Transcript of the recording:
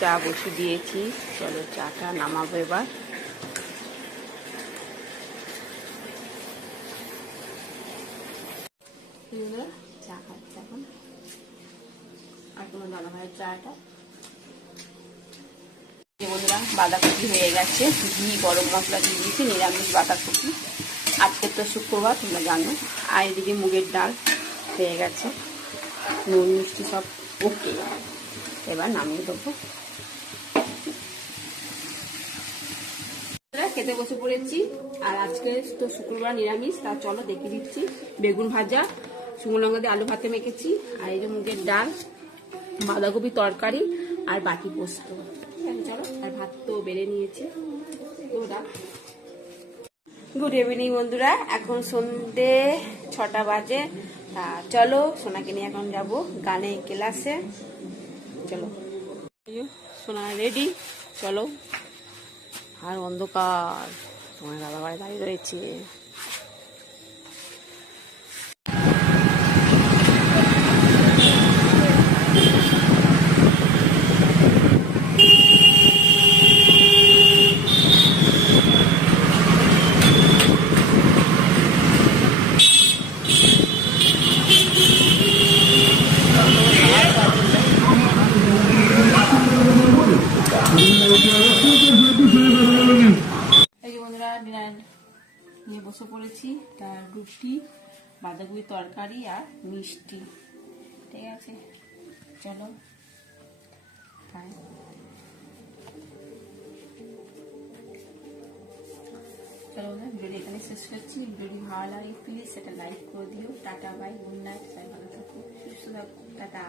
চা বসিয়ে দিয়েছি, চলো চাটা নামাবো এবার। চা খাচ্ছে এখন, আর কোনো দাদা ভাইয়ের চাটা। বন্ধুরা বাঁধাকপি হয়ে গেছে, ঘি গরম মশলা দিয়ে দিয়েছি, নিরামিষ বাঁধাকপি। আজকে তো শুক্রবার তোমরা জানো। আর এদিকে মুগের ডাল হয়ে গেছে, নুন মিষ্টি সব ওকে, এবার নামিয়ে দেবো। খেতে বসে পড়েছি, আর আজকে তো শুক্রবার নিরামিষ, তা চলো দেখিয়ে দিচ্ছি। বেগুন ভাজা, শুকনো লঙ্কা দিয়ে আলু ভাতে মেখেছি, আর এই যে মুগের ডাল, বাঁধাকপি তরকারি, আর বাকি পোস্ত। চলো, আর ভাত তো বেড়ে নিয়েছে। গুড ইভিনিং বন্ধুরা, এখন সন্ধ্যে 6টা বাজে। তা চলো সোনাকে নিয়ে এখন যাব গানে ক্লাসে। চলো সোনা রেডি, চলো। আর অন্ধকার, তোমার দাদা ভাই দাঁড়িয়ে রয়েছে। নিয়ে বসে পড়েছি, তার রুটি, বাঁধাকপি তরকারি আর মিষ্টি। ঠিক আছে, চলো খাই। চলো ভিডিওটি এখানে শেষ করছি। ভিডিওটি ভালো লাগে প্লিজ সেটা লাইক করে দিও। টাটা বাই, গুড নাইট, সবাই ভালো থাকো, সুস্থ থাকো, টাটা।